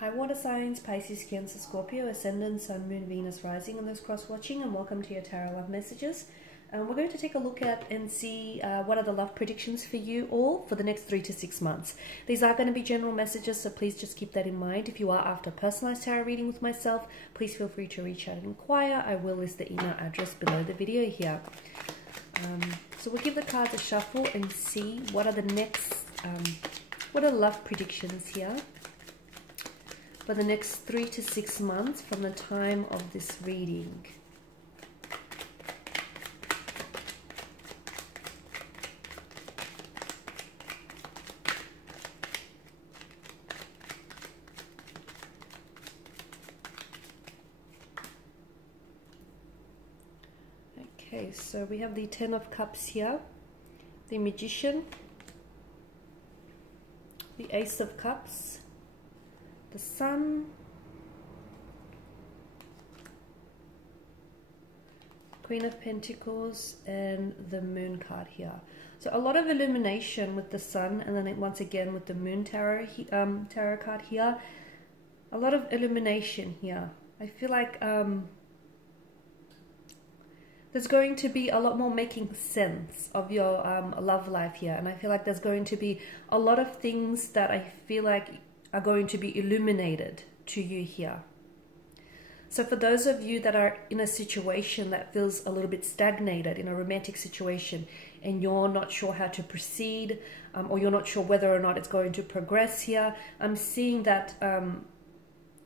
Hi water signs, Pisces, Cancer, Scorpio, Ascendant, Sun, Moon, Venus, Rising, and those cross-watching, and welcome to your Tarot Love Messages. We're going to take a look at and see what are the love predictions for you all for the next 3 to 6 months. These are going to be general messages, so please just keep that in mind. If you are after personalized tarot reading with myself, please feel free to reach out and inquire. I will list the email address below the video here. So we'll give the cards a shuffle and see what are the next, what are love predictions here for the next 3 to 6 months from the time of this reading. Okay, so we have the Ten of Cups here, the Magician, the Ace of Cups, the Sun, Queen of Pentacles, and the Moon card here. So a lot of illumination with the Sun, and then once again with the Moon tarot card here. A lot of illumination here. I feel like there's going to be a lot more making sense of your love life here, and I feel like there's going to be a lot of things that I feel like are going to be illuminated to you here. So for those of you that are in a situation that feels a little bit stagnated, in a romantic situation, and you're not sure how to proceed, or you're not sure whether or not it's going to progress here, I'm seeing that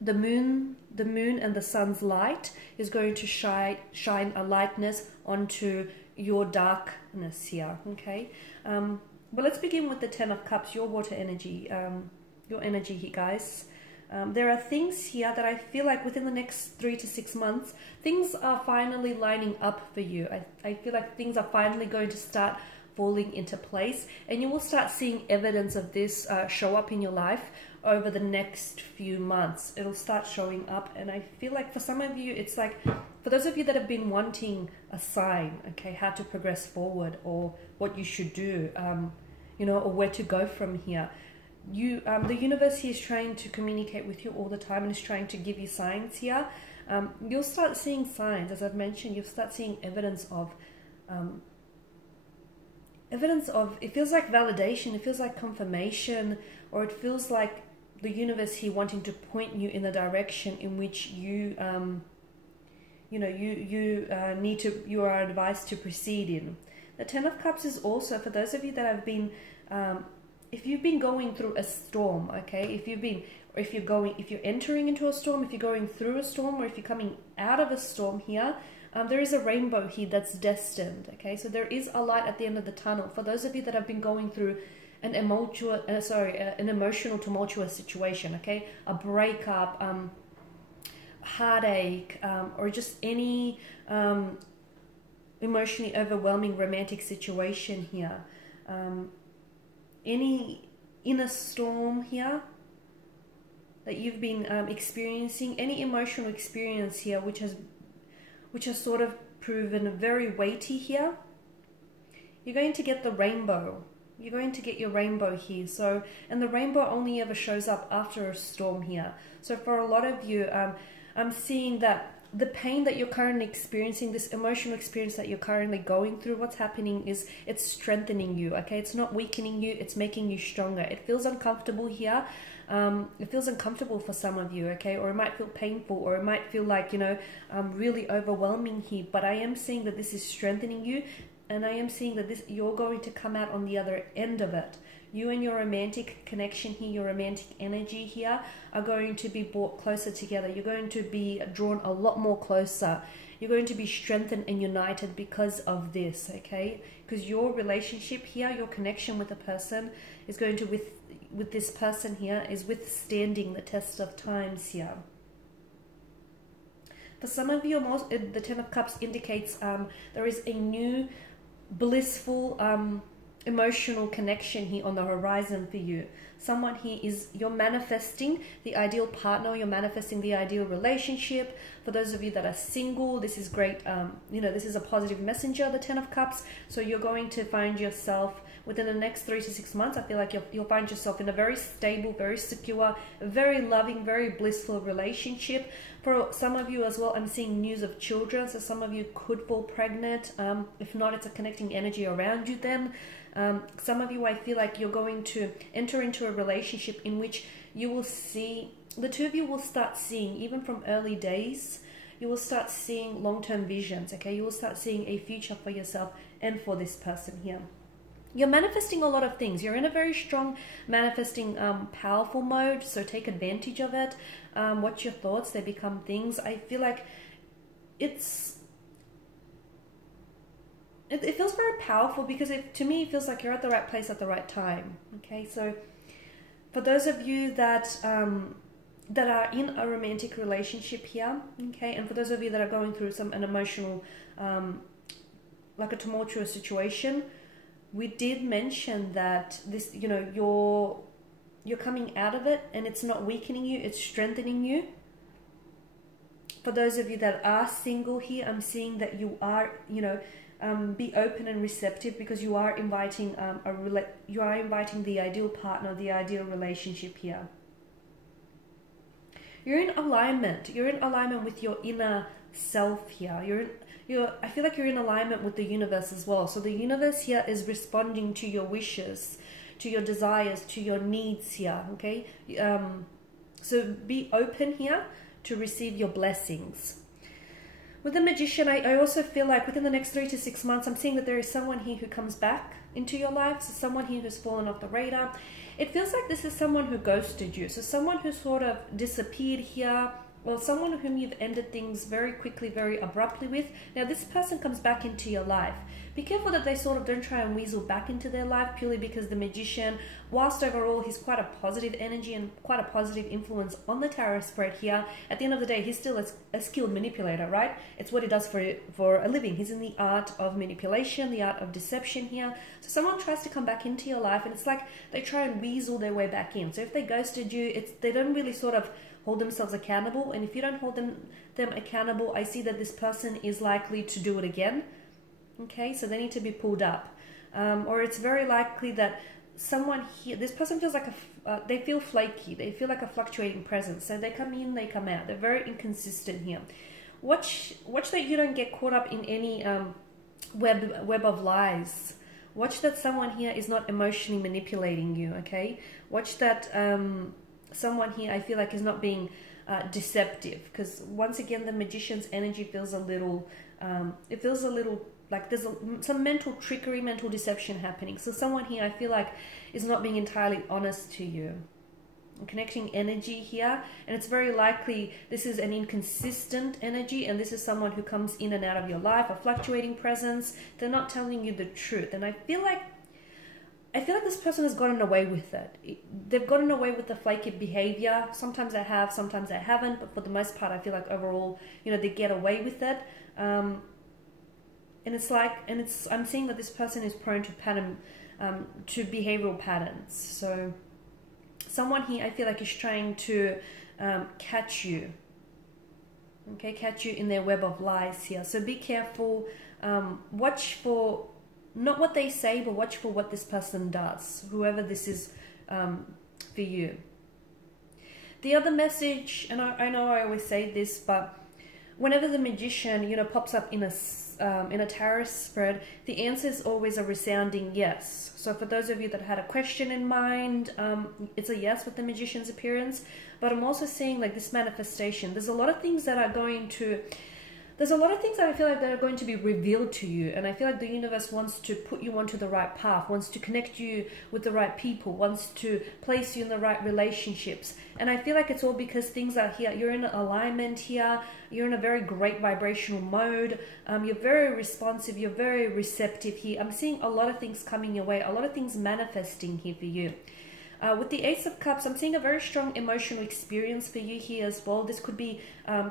the moon and the sun's light is going to shine a lightness onto your darkness here. Okay, but let's begin with the Ten of Cups, your water energy, your energy here, guys. There are things here that I feel like within the next 3 to 6 months, things are finally lining up for you. I feel like things are finally going to start falling into place, and you will start seeing evidence of this show up in your life over the next few months. It'll start showing up, and I feel like for some of you, it's like, for those of you that have been wanting a sign, okay, how to progress forward, or what you should do, you know, or where to go from here. The universe here is trying to communicate with you all the time and is trying to give you signs here. You'll start seeing signs, as I've mentioned. You'll start seeing evidence of, it feels like validation, it feels like confirmation, or it feels like the universe here wanting to point you in the direction in which you, you know, you are advised to proceed in. The Ten of Cups is also for those of you that have been, if you've been going through a storm, okay, if you're entering into a storm, if you're going through a storm, or if you're coming out of a storm here, there is a rainbow here that's destined, okay? So there is a light at the end of the tunnel. For those of you that have been going through an emotional, tumultuous situation, okay? A breakup, heartache, or just any emotionally overwhelming romantic situation here. Any inner storm here that you've been experiencing, any emotional experience here which has sort of proven very weighty here, you're going to get the rainbow. You're going to get your rainbow here. So, and the rainbow only ever shows up after a storm here. So for a lot of you, I'm seeing that the pain that you're currently experiencing, this emotional experience that you're currently going through, what's happening is it's strengthening you, okay? It's not weakening you, it's making you stronger. It feels uncomfortable here. It feels uncomfortable for some of you, okay? Or it might feel painful, or it might feel like, you know, really overwhelming here. But I am seeing that this is strengthening you, and I am seeing that you're going to come out on the other end of it. You and your romantic connection here, your romantic energy here, are going to be brought closer together. You're going to be drawn a lot more closer. You're going to be strengthened and united because of this, okay? Because your relationship here, your connection with a person is going to, with this person here, is withstanding the test of times here. For some of you, the Ten of Cups indicates there is a new blissful emotional connection here on the horizon for you. Someone here you're manifesting the ideal partner, you're manifesting the ideal relationship. For those of you that are single, this is great. You know, this is a positive messenger, the Ten of Cups. So you're going to find yourself within the next 3 to 6 months, I feel like you'll find yourself in a very stable, very secure, very loving, very blissful relationship. For some of you as well, I'm seeing news of children, so some of you could fall pregnant. If not, it's a connecting energy around you then. Some of you, I feel like you're going to enter into a relationship in which you will see, the two of you will start seeing, even from early days, you will start seeing long-term visions, okay? You will start seeing a future for yourself and for this person here. You're manifesting a lot of things. You're in a very strong manifesting, powerful mode, so take advantage of it. Watch your thoughts, they become things. I feel like it feels very powerful because to me, it feels like you're at the right place at the right time, okay? So for those of you that that are in a romantic relationship here, okay, and for those of you that are going through an emotional, like a tumultuous situation, we did mention that this, you know, you're coming out of it, and it's not weakening you, it's strengthening you. For those of you that are single here, I'm seeing that you are, you know, be open and receptive, because you are inviting the ideal partner, the ideal relationship here. You're in alignment. You're in alignment with your inner self here. I feel like you're in alignment with the universe as well. So the universe here is responding to your wishes, to your desires, to your needs here, okay? So be open here to receive your blessings. With the Magician, I also feel like within the next 3 to 6 months, I'm seeing that there is someone here who comes back into your life. So someone here who's fallen off the radar. It feels like this is someone who ghosted you. So someone who sort of disappeared here, or someone whom you've ended things very quickly, very abruptly with. Now this person comes back into your life. Be careful that they sort of don't try and weasel back into their life, purely because the Magician, whilst overall he's quite a positive energy and quite a positive influence on the tarot spread here, at the end of the day he's still a skilled manipulator, right? It's what he does for a living. He's in the art of manipulation, the art of deception here. So someone tries to come back into your life, and it's like they try and weasel their way back in. So if they ghosted you, they don't really sort of hold themselves accountable, and if you don't hold them accountable, I see that this person is likely to do it again. Okay, so they need to be pulled up, or it's very likely that someone here, this person feels like they feel flaky, they feel like a fluctuating presence. So they come in, they come out, they're very inconsistent here. Watch that you don't get caught up in any web of lies. Watch that someone here is not emotionally manipulating you, okay? Watch that someone here, I feel like, is not being deceptive, because once again the Magician's energy feels a little like there's some mental trickery, mental deception happening. So someone here, I feel like, is not being entirely honest to you. I'm connecting energy here, and it's very likely this is an inconsistent energy, and this is someone who comes in and out of your life, a fluctuating presence. They're not telling you the truth, and I feel like this person has gotten away with it. They've gotten away with the flaky behavior. Sometimes they have, sometimes they haven't, but for the most part, I feel like overall, you know, they get away with it. And I'm seeing that this person is prone to to behavioral patterns. So someone here, I feel like, is trying to catch you. Okay, catch you in their web of lies here. So be careful. Watch for not what they say, but watch for what this person does, whoever this is for you. The other message, and I know I always say this, but whenever the Magician, you know, pops up in a tarot spread, the answer is always a resounding yes. So for those of you that had a question in mind, it's a yes with the Magician's appearance. But I'm also seeing like this manifestation. There's a lot of things that are going to... There's a lot of things that I feel like that are going to be revealed to you, and I feel like the universe wants to put you onto the right path, wants to connect you with the right people, wants to place you in the right relationships. And I feel like it's all because things are here. You're in alignment here. You're in a very great vibrational mode. You're very responsive. You're very receptive here. I'm seeing a lot of things coming your way, a lot of things manifesting here for you. With the Ace of Cups, I'm seeing a very strong emotional experience for you here as well. This could be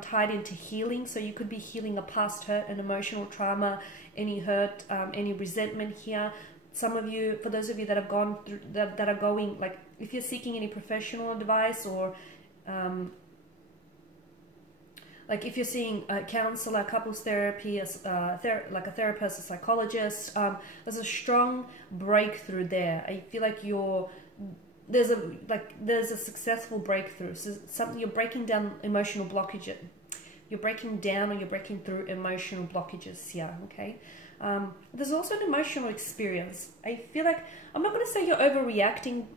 tied into healing. So you could be healing a past hurt, an emotional trauma, any hurt, any resentment here. Some of you, for those of you that have gone through, that are going, like, if you're seeking any professional advice, or like if you're seeing a counselor, couples therapy, like a therapist, a psychologist, there's a strong breakthrough there. I feel like there's a successful breakthrough. So something, you're breaking down emotional blockages. You're breaking down, or you're breaking through emotional blockages here, okay? There's also an emotional experience. I feel like, I'm not going to say you're overreacting.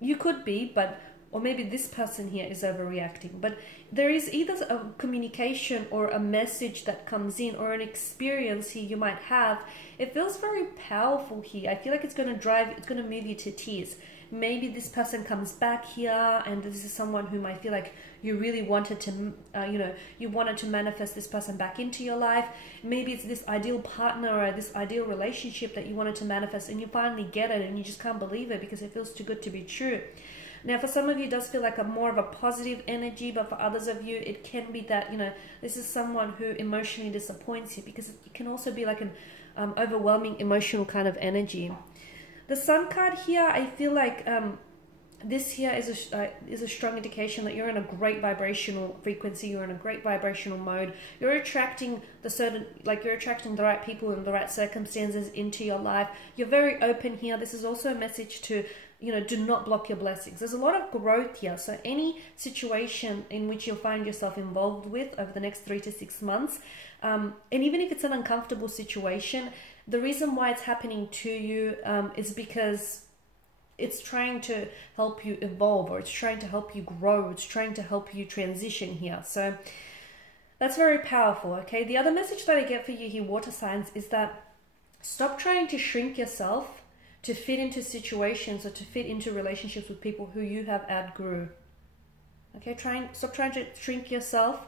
You could be, or maybe this person here is overreacting. But there is either a communication or a message that comes in, or an experience here you might have. It feels very powerful here. I feel like it's going to move you to tears. Maybe this person comes back here, and this is someone whom I feel like you really wanted to, you wanted to manifest this person back into your life. Maybe it's this ideal partner or this ideal relationship that you wanted to manifest, and you finally get it, and you just can't believe it because it feels too good to be true. Now, for some of you, it does feel like more of a positive energy, but for others of you, it can be that, this is someone who emotionally disappoints you, because it can also be like an overwhelming emotional kind of energy. The Sun card here, I feel like this here is a strong indication that you're in a great vibrational frequency. You're in a great vibrational mode. You're attracting you're attracting the right people and the right circumstances into your life. You're very open here. This is also a message to, do not block your blessings. There's a lot of growth here. So any situation in which you'll find yourself involved with over the next 3 to 6 months, and even if it's an uncomfortable situation, the reason why it's happening to you is because it's trying to help you evolve, or it's trying to help you grow. It's trying to help you transition here. So that's very powerful, okay? The other message that I get for you here, water signs, is that stop trying to shrink yourself to fit into situations or to fit into relationships with people who you have outgrew. Okay, stop trying to shrink yourself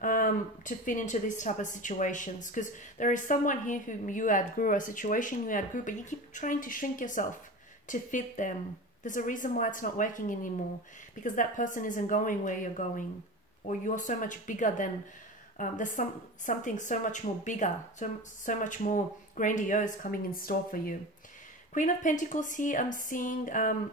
to fit into these type of situations, because there is someone here whom you outgrew, a situation you outgrew, but you keep trying to shrink yourself to fit them. There's a reason why it's not working anymore, because that person isn't going where you're going, or you're so much bigger than, there's something so much more bigger, so much more grandiose coming in store for you. Queen of Pentacles here, I'm seeing I'm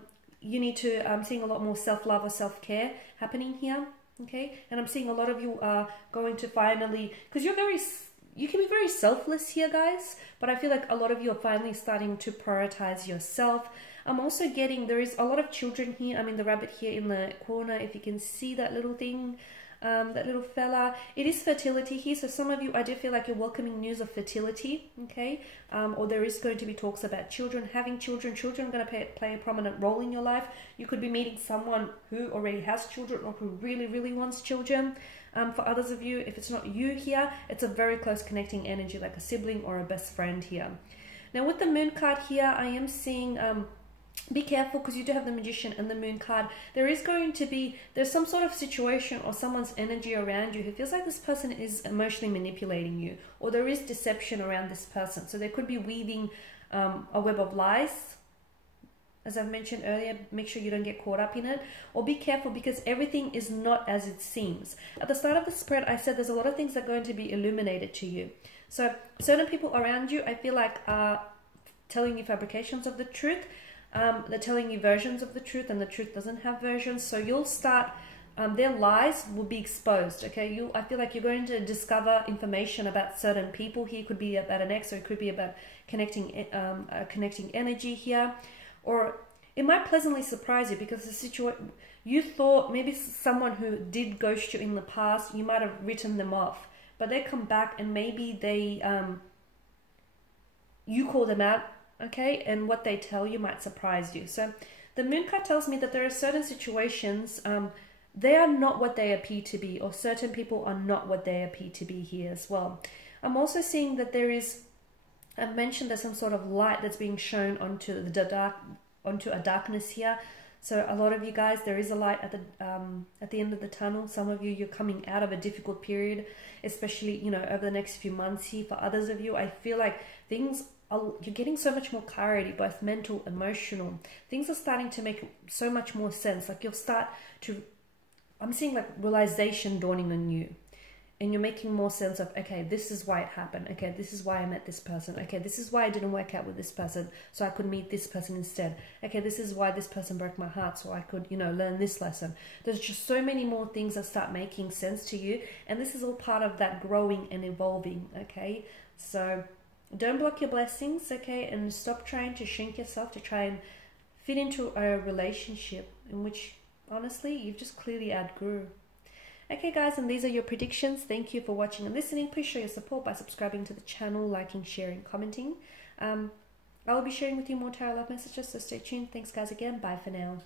seeing a lot more self-love or self-care happening here. Okay, and I'm seeing a lot of you are going to finally, because you can be very selfless here, guys, but I feel like a lot of you are finally starting to prioritize yourself. I'm also getting, there is a lot of children here. I mean, the rabbit here in the corner, if you can see that little thing, that little fella, it is fertility here. So some of you, I do feel like you're welcoming news of fertility, okay? Or there is going to be talks about children, having children. Children are going to play a prominent role in your life. You could be meeting someone who already has children, or who really, really wants children. For others of you, if it's not you here, it's a very close connecting energy, like a sibling or a best friend here. Now with the Moon card here, I am seeing, be careful, because you do have the Magician and the Moon card. There's some sort of situation or someone's energy around you who feels like this person is emotionally manipulating you, or there is deception around this person. So they could be weaving a web of lies. As I've mentioned earlier, make sure you don't get caught up in it, or be careful, because everything is not as it seems. At the start of the spread, I said there's a lot of things that are going to be illuminated to you. So certain people around you, I feel like, are telling you fabrications of the truth. They're telling you versions of the truth, and the truth doesn't have versions. So you'll start, their lies will be exposed, okay? I feel like you're going to discover information about certain people here. It could be about an ex, or it could be about connecting energy here. Or it might pleasantly surprise you, because the situation, you thought maybe someone who did ghost you in the past, you might have written them off, but they come back, and maybe they, you call them out, okay? And what they tell you might surprise you. So the Moon card tells me that there are certain situations, they are not what they appear to be, or certain people are not what they appear to be here as well. I'm also seeing that there is, I've mentioned there's some sort of light that's being shown onto a darkness here. So a lot of you guys, there is a light at the end of the tunnel. Some of you, you're coming out of a difficult period, especially, over the next few months here. For others of you, I feel like you're getting so much more clarity, both mental, emotional. Things are starting to make so much more sense. Like you'll start to, I'm seeing like realization dawning on you. and you're making more sense of, okay, this is why it happened. Okay, this is why I met this person. Okay, this is why I didn't work out with this person, so I could meet this person instead. Okay, this is why this person broke my heart, so I could, you know, learn this lesson. There's just so many more things that start making sense to you, and this is all part of that growing and evolving, okay? So don't block your blessings, okay? And stop trying to shrink yourself to try and fit into a relationship in which, honestly, you've just clearly outgrew. Okay guys, and these are your predictions. Thank you for watching and listening. Please show your support by subscribing to the channel, liking, sharing, commenting. I will be sharing with you more tarot love messages, so stay tuned. Thanks guys again. Bye for now.